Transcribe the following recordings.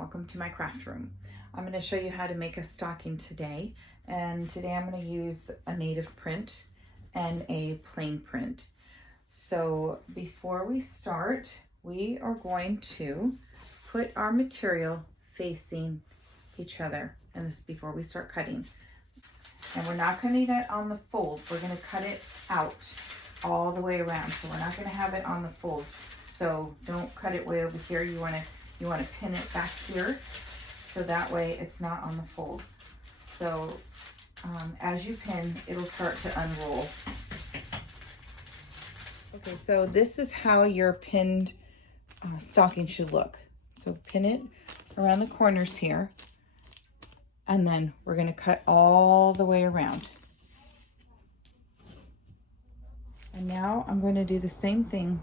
Welcome to my craft room. I'm going to show you how to make a stocking today, and today I'm going to use a native print and a plain print. So before we start, we are going to put our material facing each other, and this is before we start cutting. And we're not going to do it on the fold, we're going to cut it out all the way around, so we're not going to have it on the fold. So don't cut it way over here. You want to pin it back here, so that way it's not on the fold. So as you pin, it'll start to unroll. Okay, so this is how your pinned stocking should look. So pin it around the corners here, and then we're going to cut all the way around. And now I'm going to do the same thing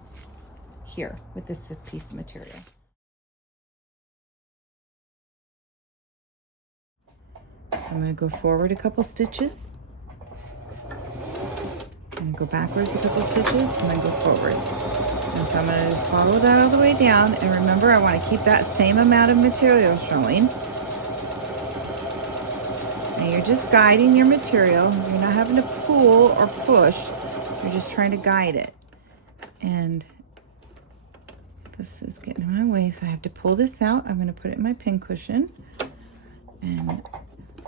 here with this piece of material. I'm going to go forward a couple stitches, and go backwards a couple stitches, and then go forward. And so I'm going to just follow that all the way down, and remember, I want to keep that same amount of material showing. And you're just guiding your material. You're not having to pull or push. You're just trying to guide it. And this is getting in my way, so I have to pull this out. I'm going to put it in my pin cushion. And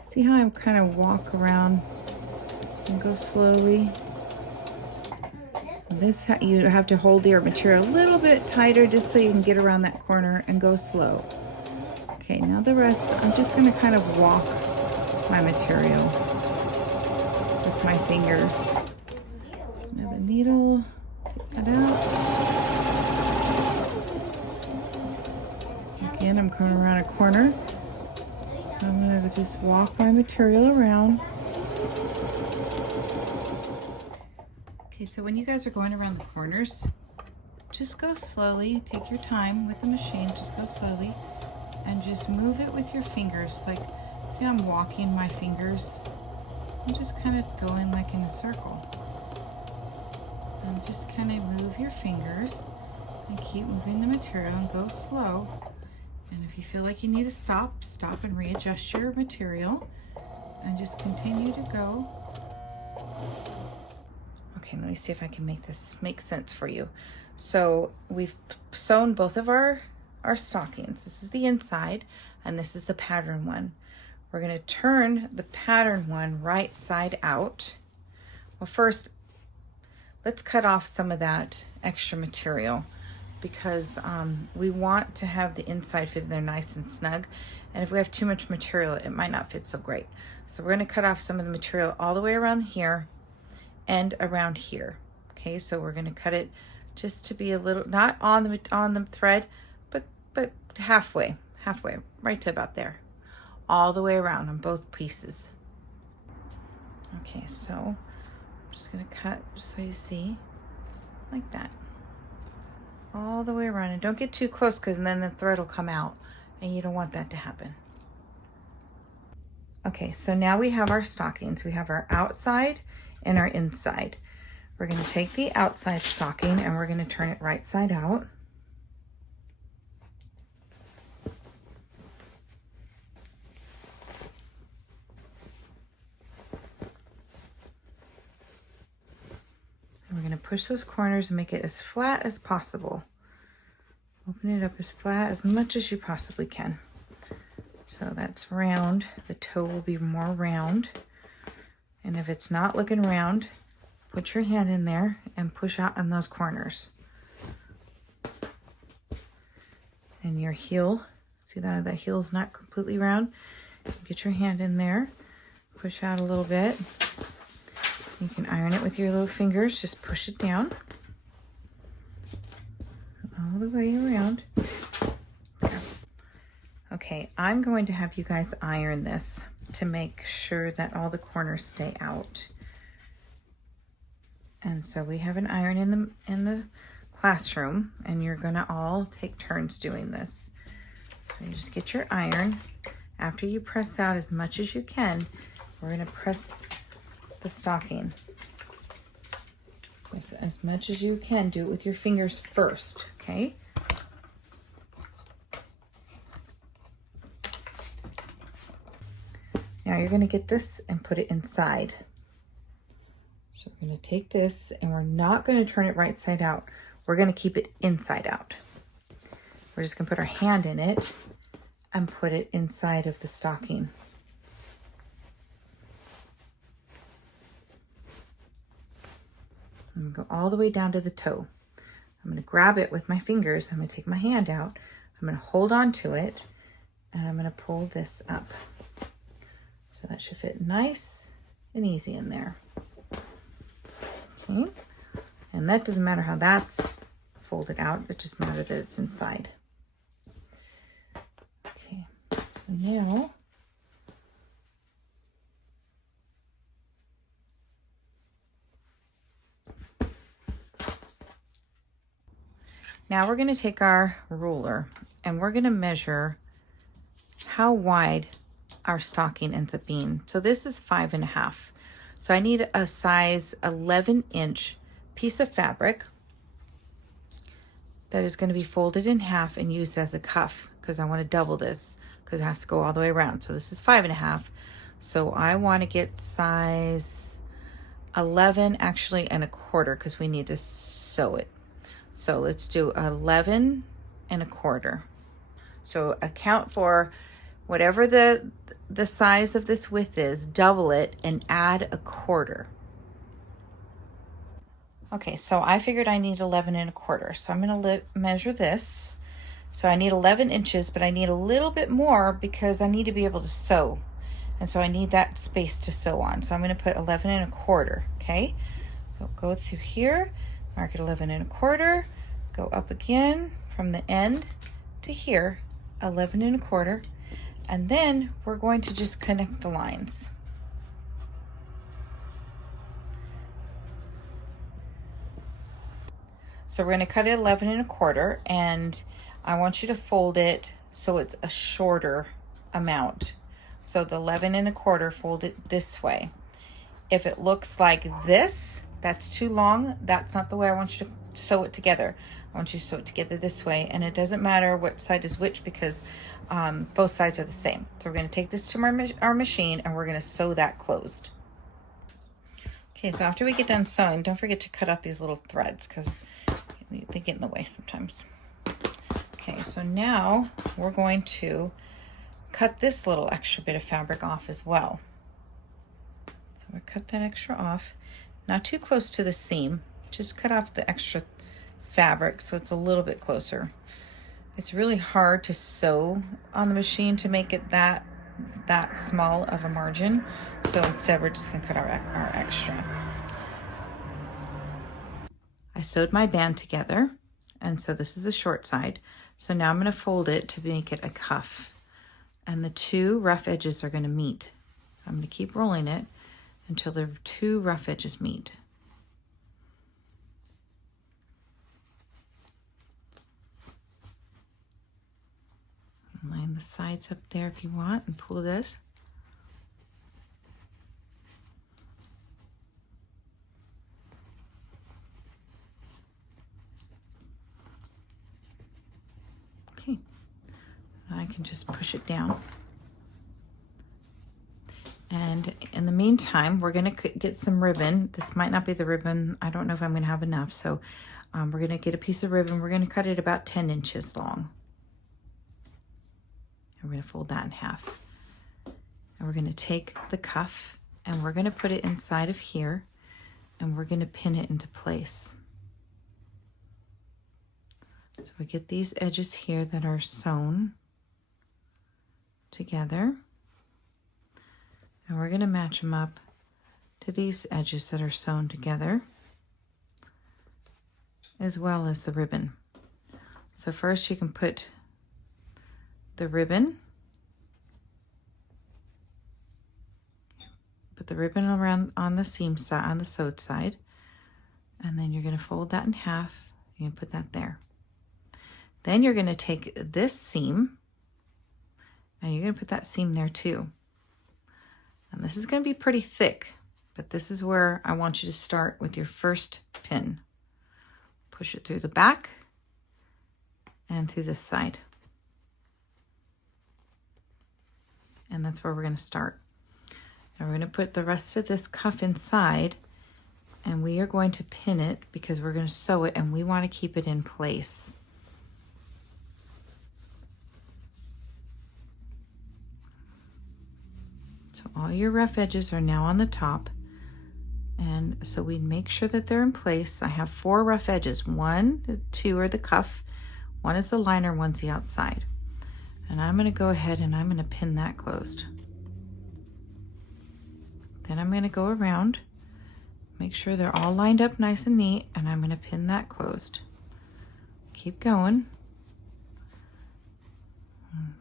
see how I kind of walk around and go slowly? This, you have to hold your material a little bit tighter just so you can get around that corner and go slow. Okay, now the rest, I'm just going to kind of walk my material with my fingers. Now the needle, take that out. Again, I'm coming around a corner. So I'm going to just walk my material around. Okay, so when you guys are going around the corners, just go slowly. Take your time with the machine. Just go slowly and just move it with your fingers. Like, see, I'm walking my fingers. I'm just kind of going like in a circle. And just kind of move your fingers and keep moving the material and go slow. And if you feel like you need to stop and readjust your material and just continue to go. Okay, let me see if I can make this make sense for you. So we've sewn both of our stockings. This is the inside and this is the pattern one. We're going to turn the pattern one right side out. Well, first, let's cut off some of that extra material, because we want to have the inside fit in there nice and snug. And if we have too much material, it might not fit so great. So we're going to cut off some of the material all the way around here and around here. Okay, so we're going to cut it just to be a little, not on the thread, but halfway, right to about there, all the way around on both pieces. Okay, so I'm just going to cut just so you see, like that, all the way around. And don't get too close, because then the thread will come out and you don't want that to happen. Okay, so now we have our stockings. We have our outside and our inside. We're going to take the outside stocking and we're going to turn it right side out. And we're going to push those corners and make it as flat as possible. Open it up as flat as much as you possibly can. So that's round. The toe will be more round. And if it's not looking round, put your hand in there and push out on those corners. And your heel, see that the heel is not completely round? Get your hand in there, push out a little bit. You can iron it with your little fingers, just push it down all the way around. Okay, I'm going to have you guys iron this to make sure that all the corners stay out. And so we have an iron in the classroom, and you're gonna all take turns doing this. So you just get your iron. After you press out as much as you can, we're gonna press the stocking. Just as much as you can. Do it with your fingers first, okay? Now you're going to get this and put it inside. So we're going to take this and we're not going to turn it right side out. We're going to keep it inside out. We're just going to put our hand in it and put it inside of the stocking. I'm going to go all the way down to the toe. I'm going to grab it with my fingers. I'm going to take my hand out. I'm going to hold on to it and I'm going to pull this up. So that should fit nice and easy in there. Okay. And that doesn't matter how that's folded out. It just matters that it's inside. Okay. So now we're going to take our ruler and we're going to measure how wide our stocking ends up being. So this is 5.5. So I need a size 11-inch piece of fabric that is going to be folded in half and used as a cuff because I want to double this because it has to go all the way around. So this is 5.5. So I want to get size 11 actually and a quarter because we need to sew it. So let's do 11 and a quarter. So account for whatever the size of this width is, double it and add a quarter. Okay, so I figured I need 11 and a quarter. So I'm going to measure this. So I need 11 inches, but I need a little bit more because I need to be able to sew. And so I need that space to sew on. So I'm going to put 11 and a quarter, okay? So go through here, mark it 11 and a quarter, go up again from the end to here, 11 and a quarter. And then we're going to just connect the lines. So we're going to cut it 11 and a quarter, and I want you to fold it so it's a shorter amount. So the 11 and a quarter, fold it this way. If it looks like this, that's too long. That's not the way I want you to sew it together. I want you to sew it together this way, and it doesn't matter what side is which because both sides are the same. So we're going to take this to our machine and we're going to sew that closed. Okay, so after we get done sewing, don't forget to cut out these little threads because they get in the way sometimes. Okay, so now we're going to cut this little extra bit of fabric off as well. So we cut that extra off, not too close to the seam, just cut off the extra fabric so it's a little bit closer. It's really hard to sew on the machine to make it that small of a margin. So instead we're just gonna cut our extra. I sewed my band together, and so this is the short side. So now I'm going to fold it to make it a cuff, and the two rough edges are going to meet. I'm going to keep rolling it until the two rough edges meet. Line the sides up there if you want and pull this. I can just push it down. And in the meantime, we're going to get some ribbon. This might not be the ribbon. I don't know if I'm going to have enough. So we're going to get a piece of ribbon. We're going to cut it about 10 inches long. And we're going to fold that in half. And we're going to take the cuff and we're going to put it inside of here and we're going to pin it into place. So we get these edges here that are sewn together, and we're going to match them up to these edges that are sewn together, as well as the ribbon. So first you can put the ribbon, around on the seam side, on the sewed side, and then you're going to fold that in half. You can put that there. Then you're going to take this seam and you're going to put that seam there too. And this is going to be pretty thick, but this is where I want you to start with your first pin. Push it through the back and through this side. And that's where we're going to start. Now we're going to put the rest of this cuff inside, and we are going to pin it because we're going to sew it and we want to keep it in place. So all your rough edges are now on the top, and so we make sure that they're in place. I have 4 rough edges. 1, 2 are the cuff, 1 is the liner, 1's the outside. And I'm going to go ahead and I'm going to pin that closed. Then I'm going to go around, make sure they're all lined up nice and neat, and I'm going to pin that closed. Keep going.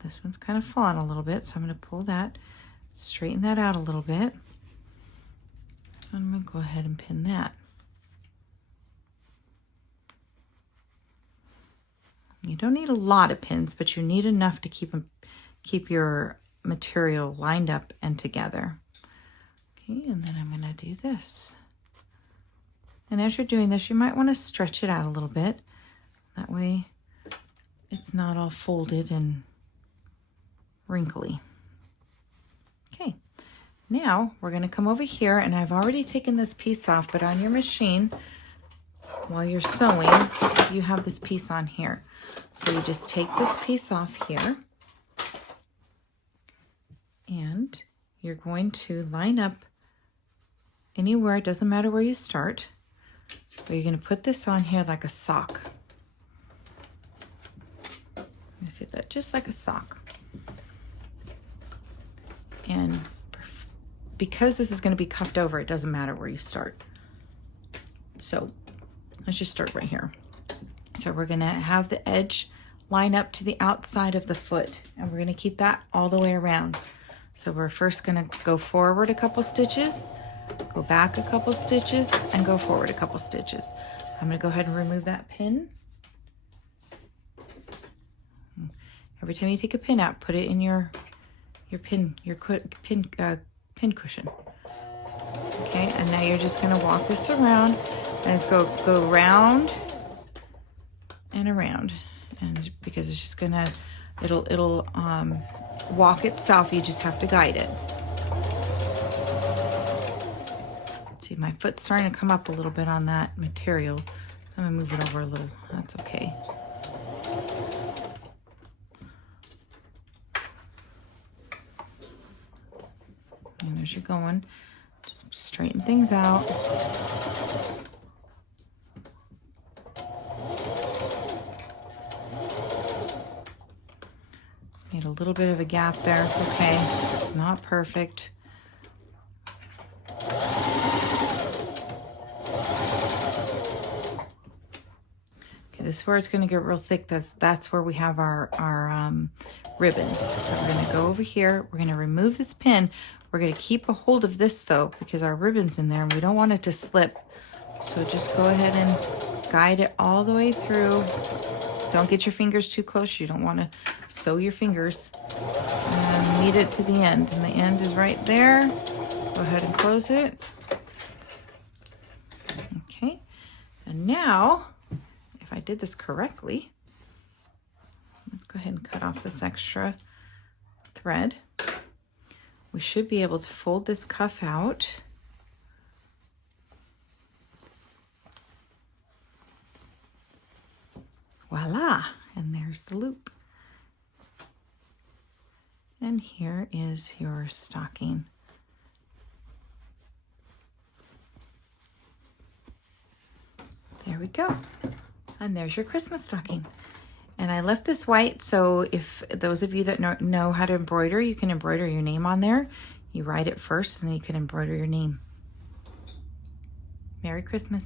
This one's kind of falling a little bit, so I'm going to pull that, straighten that out a little bit. I'm going to go ahead and pin that. You don't need a lot of pins, but you need enough to keep your material lined up and together. Okay, and then I'm going to do this. And as you're doing this, you might want to stretch it out a little bit. That way it's not all folded and wrinkly. Okay, now we're going to come over here, and I've already taken this piece off, but on your machine, while you're sewing, you have this piece on here. So you just take this piece off here, and you're going to line up anywhere, it doesn't matter where you start, but you're going to put this on here like a sock. Do that just like a sock. And because this is going to be cuffed over, it doesn't matter where you start. So let's just start right here. So we're going to have the edge line up to the outside of the foot, and we're going to keep that all the way around. So we're first going to go forward a couple stitches, go back a couple stitches, and go forward a couple stitches. I'm going to go ahead and remove that pin. Every time you take a pin out, put it in your pin cushion. Okay, and now you're just going to walk this around, and it's go round and around, and because it's just gonna it'll walk itself. You just have to guide it. See, my foot's starting to come up a little bit on that material. I'm gonna move it over a little. That's okay. And as you're going, just straighten things out. Need a little bit of a gap there. It's okay. It's not perfect. Okay, this is where it's going to get real thick. That's where we have our ribbon. So we're going to go over here. We're going to remove this pin. We're going to keep a hold of this though, because our ribbon's in there and we don't want it to slip. So just go ahead and guide it all the way through. Don't get your fingers too close. You don't want to sew your fingers. And knead it to the end. And the end is right there. Go ahead and close it. Okay. And now, if I did this correctly, let's go ahead and cut off this extra thread. We should be able to fold this cuff out. Voila, and there's the loop. And here is your stocking. There we go. And there's your Christmas stocking. And I left this white, so if those of you that know how to embroider, you can embroider your name on there. You write it first, and then you can embroider your name. Merry Christmas.